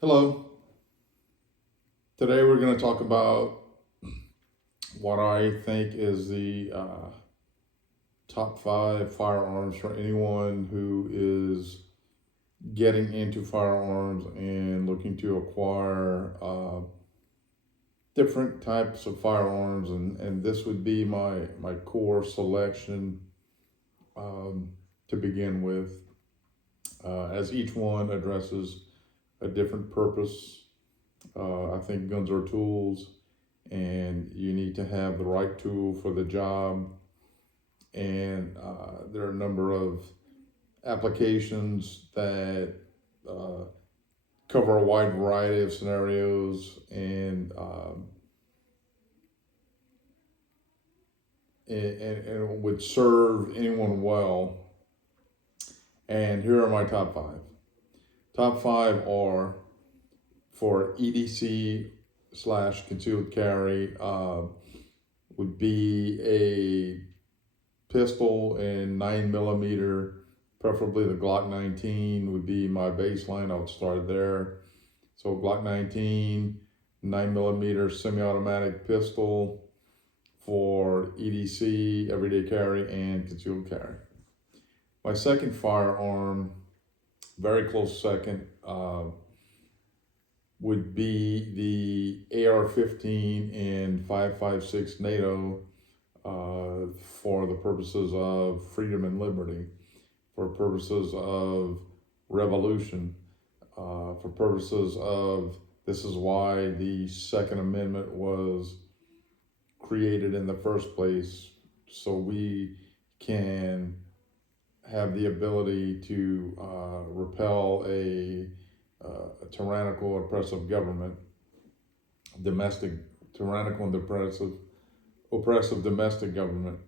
Hello. Today we're going to talk about what I think is the top five firearms for anyone who is getting into firearms and looking to acquire different types of firearms. And this would be my core selection um, to begin with, as each one addresses a different purpose. I think guns are tools, and you need to have the right tool for the job. And there are a number of applications that uh, cover a wide variety of scenarios and would serve anyone well. And here are my top five. Top five are for EDC slash concealed carry, would be a pistol and 9mm, preferably the Glock 19 would be my baseline. I would start there. So Glock 19, 9mm semi-automatic pistol for EDC, everyday carry, and concealed carry. My second firearm, very close second, would be the AR-15 and 5.56 NATO for the purposes of freedom and liberty, for purposes of revolution, for purposes of this is why the Second Amendment was created in the first place, so we can have the ability to repel a tyrannical, oppressive government, domestic, tyrannical and oppressive domestic government.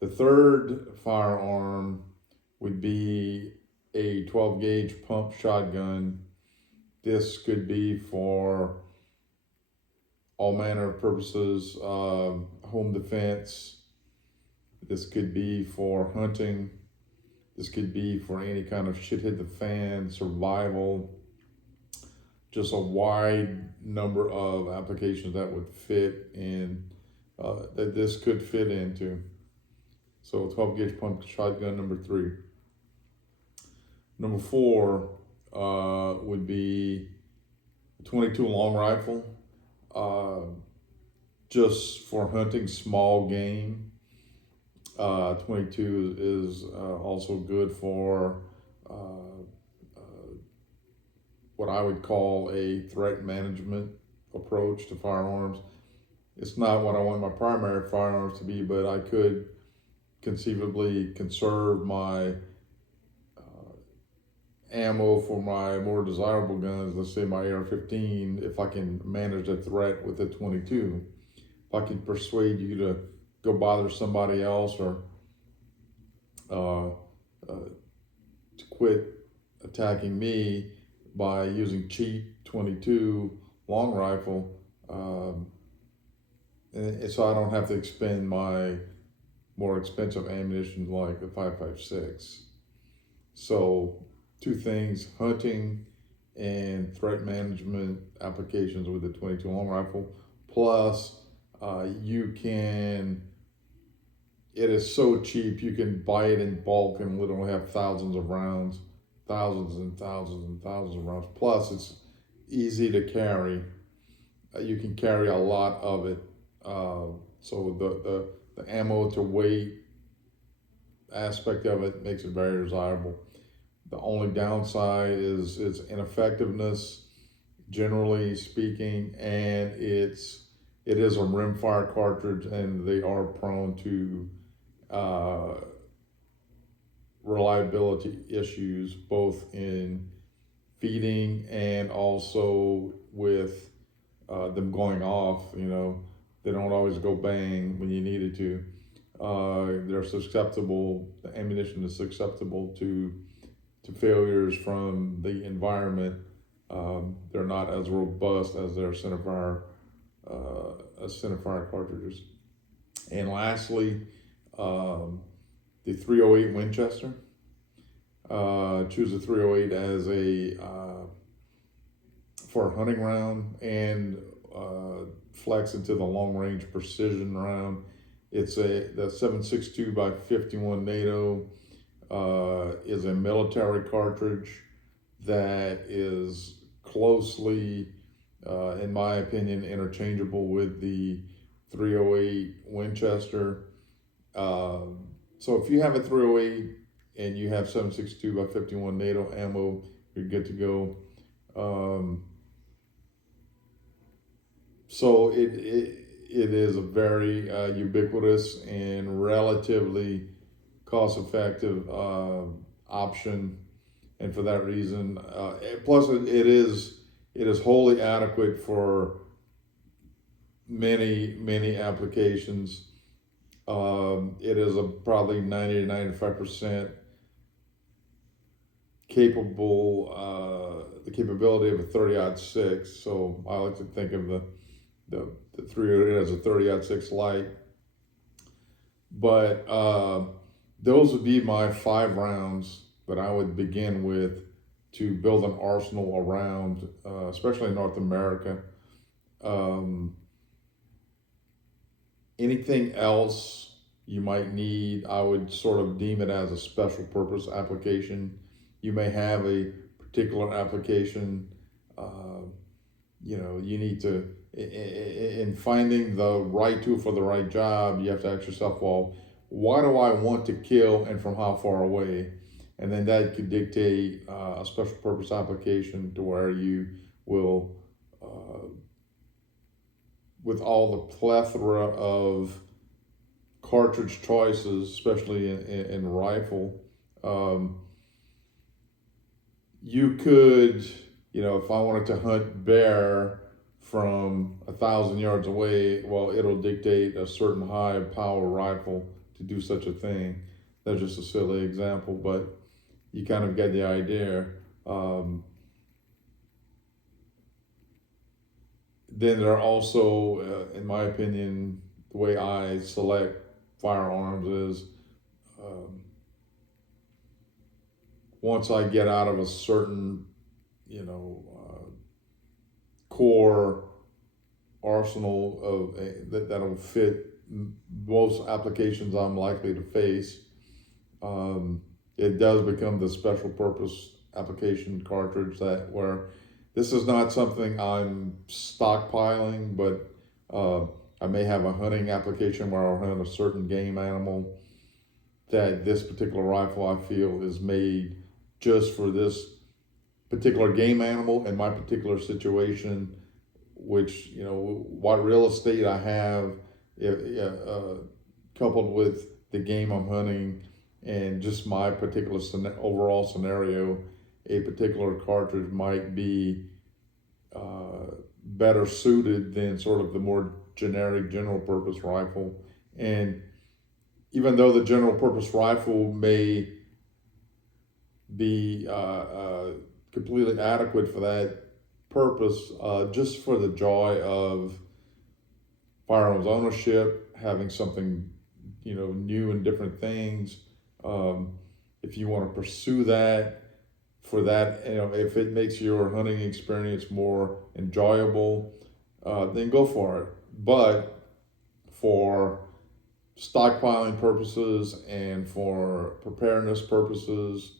The third firearm would be a 12 gauge pump shotgun. This could be for all manner of purposes, home defense. This could be for hunting. This could be for any kind of shit hit the fan, survival, just a wide number of applications that would fit in, that this could fit into. So 12 gauge pump shotgun, number three. Number four would be 22 long rifle, just for hunting small game. 22 is also good for what I would call a threat management approach to firearms. It's not what I want my primary firearms to be, but I could conceivably conserve my ammo for my more desirable guns, let's say my AR-15, if I can manage the threat with the 22. If I can persuade you to go bother somebody else or uh, to quit attacking me by using cheap 22 long rifle, and so I don't have to expend my more expensive ammunition like the 5.56. So two things, hunting and threat management applications with the 22 long rifle. Plus, you can, it is so cheap, you can buy it in bulk and literally have thousands of rounds, thousands and thousands and thousands of rounds. Plus, it's easy to carry. You can carry a lot of it. So the ammo to weight aspect of it makes it very desirable. The only downside is its ineffectiveness, generally speaking, and it is a rimfire cartridge, and they are prone to uh, reliability issues, both in feeding and also with them going off. They don't always go bang when you need it to. They're susceptible. The ammunition is susceptible to failures from the environment. They're not as robust as their centerfire cartridges. And lastly, the 308 Winchester. Choose the 308 as for a hunting round and flex into the long range precision round. It's the 7.62 by 51 NATO is a military cartridge that is closely, in my opinion, interchangeable with the 308 Winchester. So if you have a 308 and you have 7.62 by 51 NATO ammo, you're good to go. So it is a very ubiquitous and relatively cost-effective option, and for that reason, plus it is wholly adequate for many applications. It is a probably 90 to 95% capable, the capability of a 30-06. So I like to think of the 308 as a 30-06 light. But those would be my 5 rounds that I would begin with to build an arsenal around, especially in North America. Anything else you might need, I would sort of deem it as a special purpose application. You may have a particular application, you need to, in finding the right tool for the right job, you have to ask yourself, well, why do I want to kill and from how far away? And then that could dictate a special purpose application to where you will, with all the plethora of cartridge choices, especially in rifle, you could, if I wanted to hunt bear from 1,000 yards away, well, it'll dictate a certain high power rifle to do such a thing. That's just a silly example, but you kind of get the idea. Then there are also, in my opinion, the way I select firearms is once I get out of a certain, core arsenal of that'll fit most applications I'm likely to face, it does become the special purpose application cartridge where this is not something I'm stockpiling, but I may have a hunting application where I'll hunt a certain game animal that this particular rifle I feel is made just for this particular game animal in my particular situation, which, what real estate I have, coupled with the game I'm hunting and just my particular overall scenario, a particular cartridge might be better suited than sort of the more generic general purpose rifle. And even though the general purpose rifle may be completely adequate for that purpose, just for the joy of firearms ownership, having something, new and different things. If you want to pursue that, for that, if it makes your hunting experience more enjoyable, then go for it. But for stockpiling purposes and for preparedness purposes,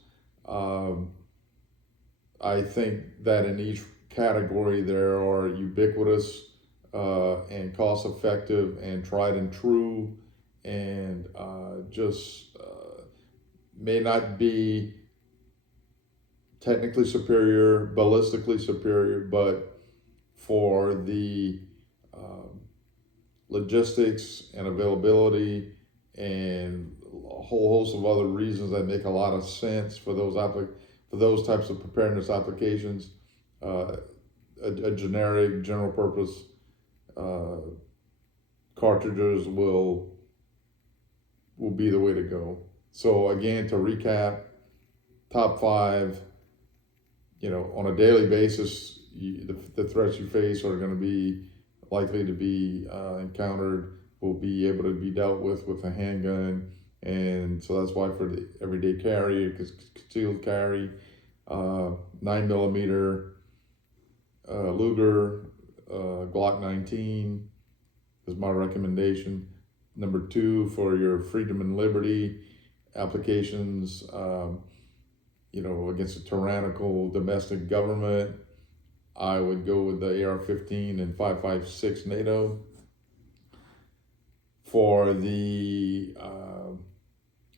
I think that in each category there are ubiquitous and cost-effective and tried and true, and just may not be technically superior, ballistically superior, but for the logistics and availability and a whole host of other reasons that make a lot of sense for those types of preparedness applications, a generic general purpose cartridges will be the way to go. So again, to recap, top 5, on a daily basis, the threats you face are going to be likely to be encountered, will be able to be dealt with a handgun. And so that's why for the everyday carry, concealed carry, 9mm Luger, Glock 19 is my recommendation. Number two, for your freedom and liberty applications, against a tyrannical domestic government, I would go with the AR-15 and 5.56 NATO. For the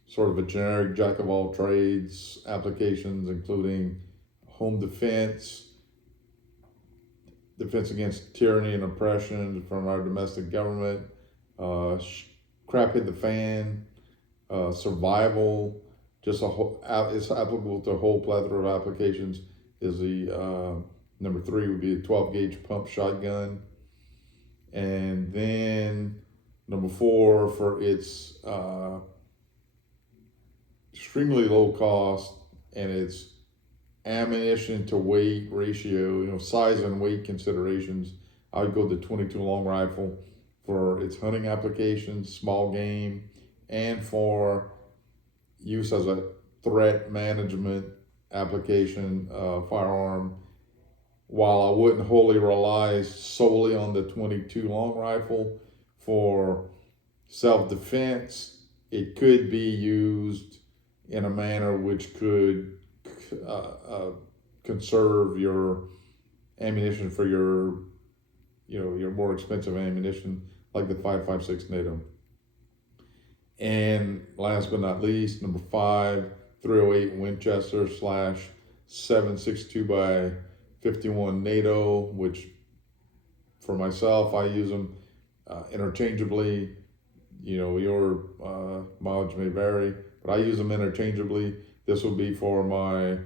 sort of a generic jack of all trades applications, including home defense, defense against tyranny and oppression from our domestic government, crap hit the fan, survival, just it's applicable to a whole plethora of applications. Is the number three would be a 12 gauge pump shotgun. And then number four, for its extremely low cost and its ammunition to weight ratio, size and weight considerations, I would go the 22 long rifle for its hunting applications, small game, and for use as a threat management application firearm. While I wouldn't wholly rely solely on the 22 long rifle for self-defense, it could be used in a manner which could conserve your ammunition for your more expensive ammunition, like the 5.56 NATO. And last but not least, number five, 308 Winchester / 7.62 by 51 NATO, which for myself, I use them interchangeably. Your mileage may vary, but I use them interchangeably. This will be for my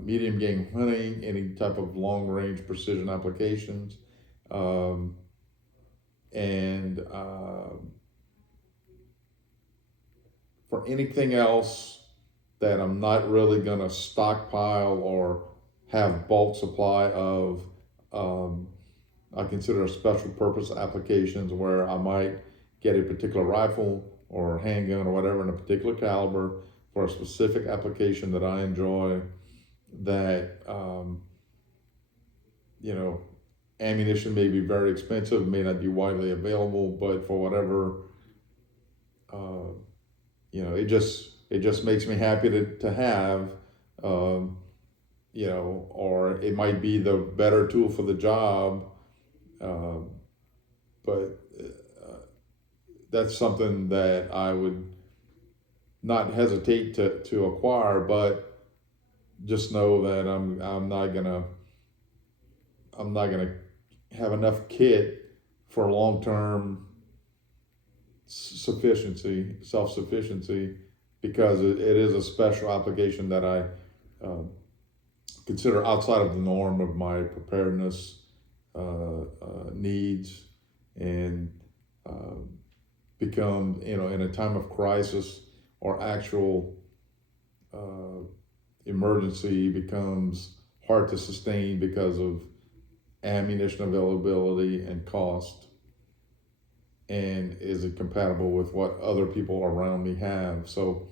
medium game hunting, any type of long range precision applications. For anything else that I'm not really going to stockpile or have bulk supply of, I consider special purpose applications where I might get a particular rifle or handgun or whatever in a particular caliber for a specific application that I enjoy, that ammunition may be very expensive, may not be widely available, but for whatever, it just makes me happy to have, or it might be the better tool for the job, but that's something that I would not hesitate to acquire, but just know that I'm not gonna have enough kit for long-term self-sufficiency, because it is a special application that I consider outside of the norm of my preparedness needs, and become, in a time of crisis or actual emergency, becomes hard to sustain because of ammunition availability and cost, and is it compatible with what other people around me have. So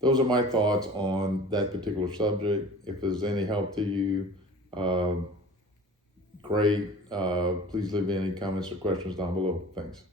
those are my thoughts on that particular subject. If there's any help to you, great. Please leave any comments or questions down below. Thanks.